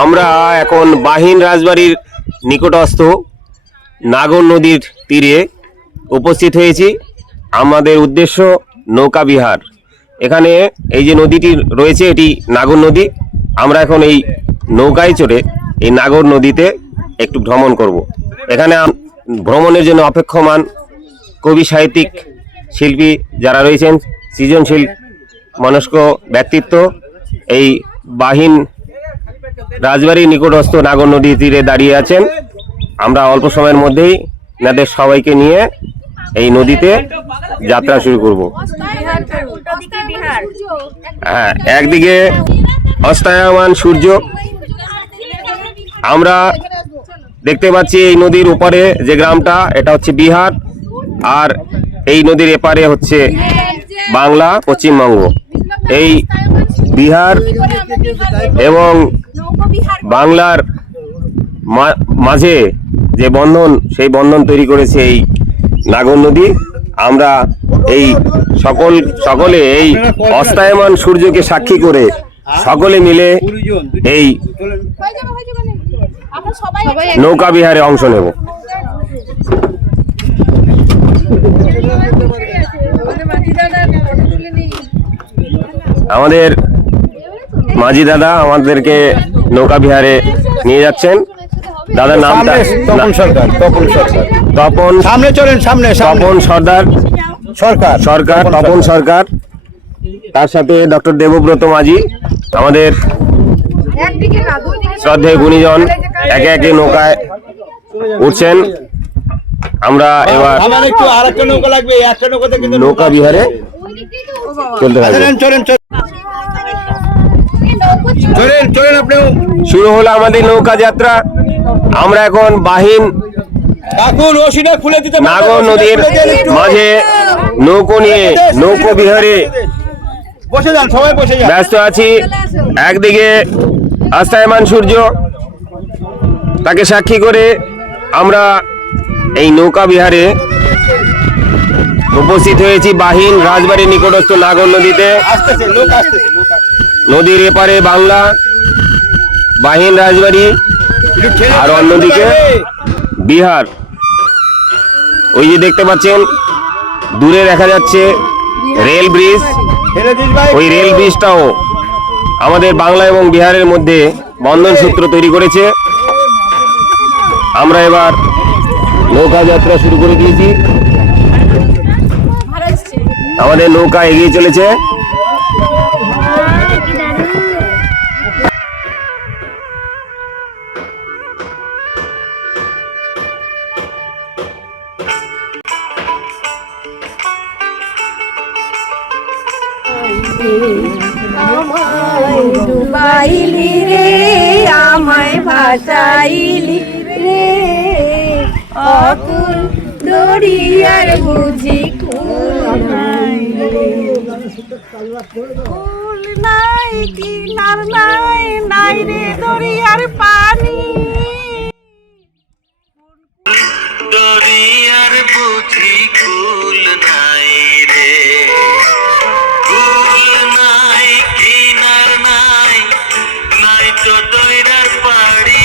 আমরা এখন বাহিন রাজবাড়ির নিকটস্থ নাগর নদীর তীরে উপস্থিত হয়েছি। আমাদের উদ্দেশ্য নৌকা বিহার। এখানে এই যে নদীটি রয়েছে এটি নাগর নদী। আমরা এখন এই নৌকায় চড়ে এই নাগর নদীতে একটু ভ্রমণ করব। এখানে ভ্রমণের জন্য অপেক্ষমান কবি, সাহিত্যিক, শিল্পী যারা রয়েছেন, সৃজনশীল মনস্ক ব্যক্তিত্ব এই বাহিন রাজবাড়ির নিকটস্থ নাগর নদীর তীরে দাঁড়িয়ে আছেন। আমরা অল্প সময়ের মধ্যেই এনাদের সবাইকে নিয়ে এই নদীতে যাত্রা শুরু করব। হ্যাঁ, একদিকে অস্তায়মান সূর্য আমরা দেখতে পাচ্ছি। এই নদীর উপরে যে গ্রামটা এটা হচ্ছে বিহার, আর এই নদীর এপারে হচ্ছে বাংলা, পশ্চিমবঙ্গ। এই বিহার এবং বাংলার মাঝে যে বন্ধন, সেই বন্ধন তৈরি করেছে এই নাগর নদী। আমরা এই সকলে এই অস্তায়মান সূর্যকে সাক্ষী করে সকলে মিলে এই নৌকা বিহারে অংশ নেব। আমাদের মাঝি দাদা আমাদেরকে নৌকা বিহারে নিয়ে যাচ্ছেন। দাদার নামটা তপন সরকার। তপন সামনে চলেন, সামনে তপন সরকার তপন সরকার। তার সাথে ডক্টর দেবব্রত মাঝি, আমাদের শ্রদ্ধেয় গুণীজন একে একে নৌকায় উঠছেন। আমরা এবার নৌকা বিহারে চলতে থাকবো। শুরু হলো আমাদের নৌকা যাত্রা। আমরা এখন বাহিন নাগর নদীর মাঝে নৌকো নিয়ে নৌকো বিহারে ব্যস্ত আছি। একদিকে অস্তায়মান সূর্য, তাকে সাক্ষী করে আমরা এই নৌকা বিহারে উপস্থিত হয়েছি বাহিন রাজবাড়ির নিকটস্থ নাগর নদীতে। নদীর এপারে বাংলা, বাহিন রাজবাড়ি, আর অন্যদিকে বিহার। ওই যে দেখতে পাচ্ছেন দূরে দেখা যাচ্ছে রেল ব্রিজ। ওই রেল ব্রিজটাও আমাদের বাংলা এবং বিহারের মধ্যে বন্ধন সূত্র তৈরি করেছে। আমরা এবার নৌকা যাত্রা শুরু করে দিয়েছি। আমাদের নৌকা এগিয়ে চলেছে। আমায় ডুবাইলি রে, আমায় ভাসাইলি রে, অকুল দরিয়ার বুঝি কুল নাই রে, কুল নাই কিনার নাই, নাই রে দরিয়ার পানি, দরিয়ার বুঝি কুল নাই রে, তো দইরার পাড়ি।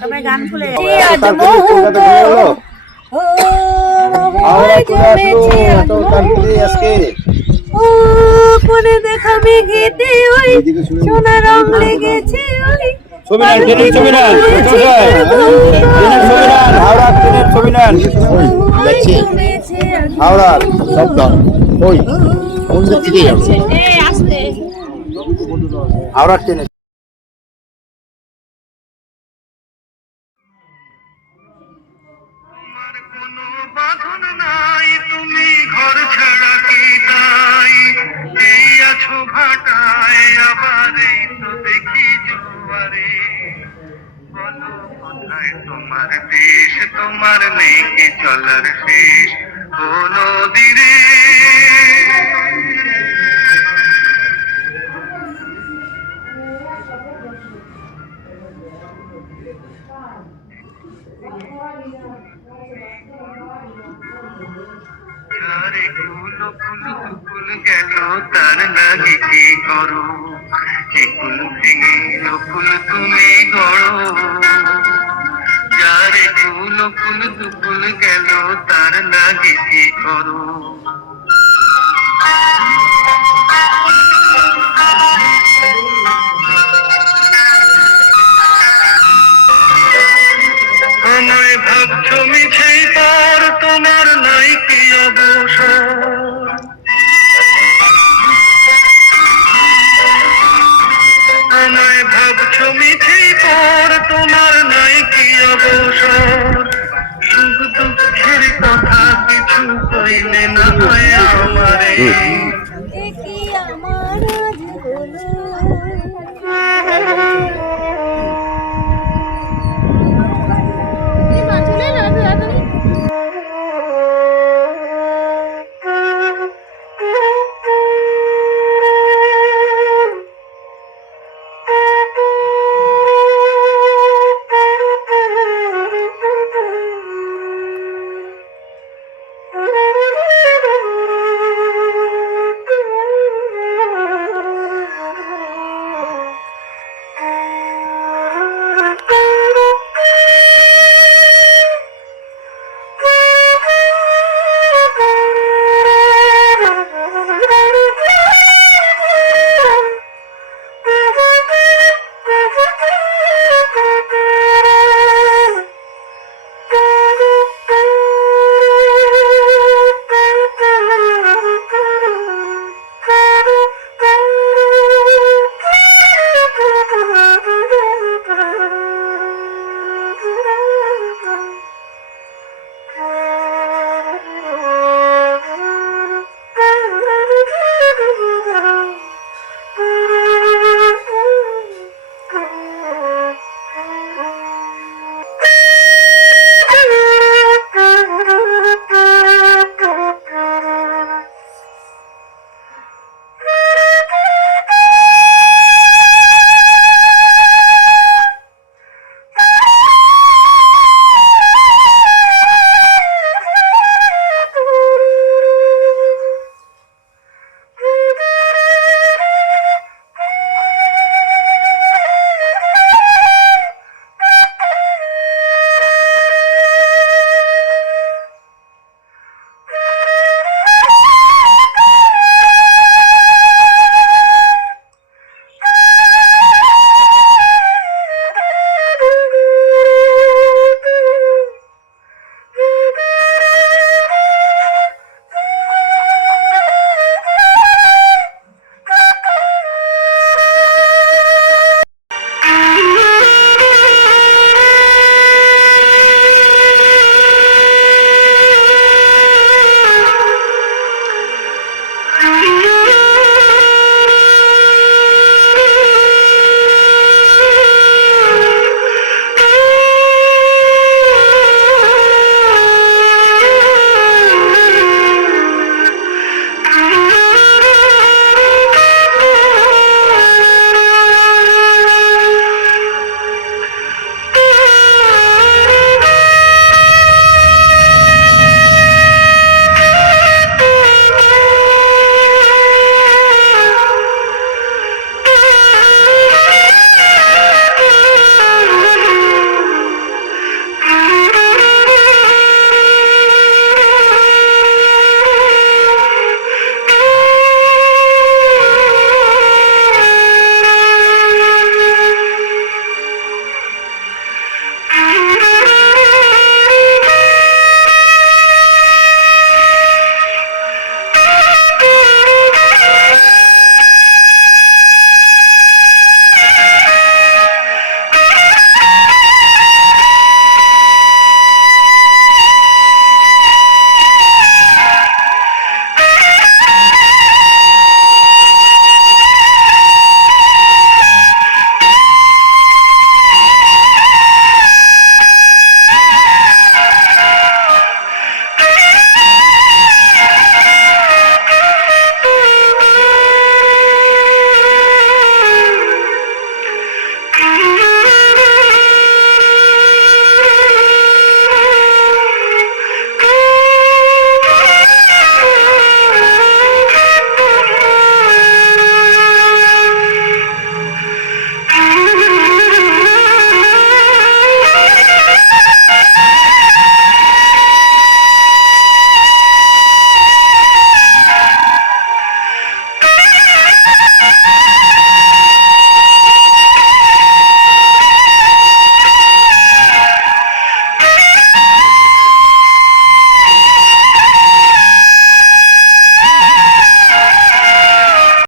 সবাই গান খুলে তারপরে কলকাতা ঘুরে গেলো হাওড়া চলে আসলো এত তারপরে আজকে ও কোনে দেখা মেঘেতে ওই সোনা রং লেগেছে ওই ছবি নেন ট্রেনের ছবি নেন হাওড়া ট্রেনের ছবি নেন দেখছি জমেছে হাওড়া শব্দ ওই কোন দিক থেকে যাচ্ছে আসতে হাওড়া ট্রেনে তোমার কোনো বাঁধন নাই, তুমি ঘর ছাড়া কি তাই এই আছো ভাটায়, আবার এই তো দেখি জোয়ারে। বলো কোথায় তোমার দেশ, তোমার নেই কি চলার শেষ ও নদী রে। যারে কুলো কুলো কুল গেল তার লাগে কি করো, এ কুল ভেঙে কুল তুমি গড়ো। যারে কুলো কুল কুল গেল তার লাগে কি করো। আমায় ভাবছো মিছেই পর, তোমার নাই কি অবসর। আমায় ভাবছো মিছেই পর, তোমার নাই কি অবসর। সুখ দুঃখের কথা কিছু কইলে না হয় আমারে। কি আমার আজ হলো